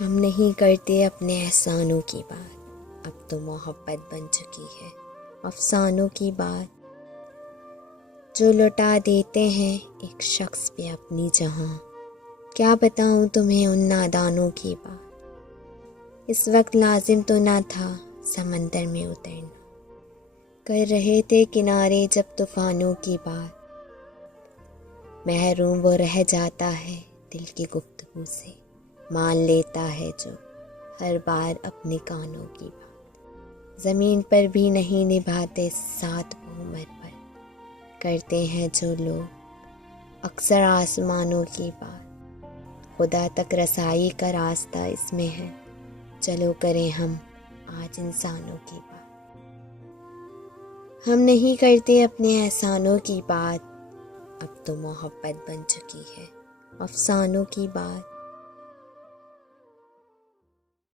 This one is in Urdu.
ہم نہیں کرتے اپنے احسانوں کی بات، اب تو محبت بن چکی ہے افسانوں کی بات، جو لٹا دیتے ہیں ایک شخص پہ اپنی جہاں۔ کیا بتاؤں تمہیں ان نادانوں کی بات، اس وقت لازم تو نہ تھا سمندر میں اترنا، کر رہے تھے کنارے جب طوفانوں کی بات، محروم وہ رہ جاتا ہے دل کی گفتگو سے، مان لیتا ہے جو ہر بار اپنے کانوں کی بات، زمین پر بھی نہیں نبھاتے ساتھ وہ عمر پر، کرتے ہیں جو لوگ اکثر آسمانوں کی بات، خدا تک رسائی کا راستہ اس میں ہے، چلو کریں ہم آج انسانوں کی بات۔ ہم نہیں کرتے اپنے احسانوں کی بات، اب تو محبت بن چکی ہے افسانوں کی بات،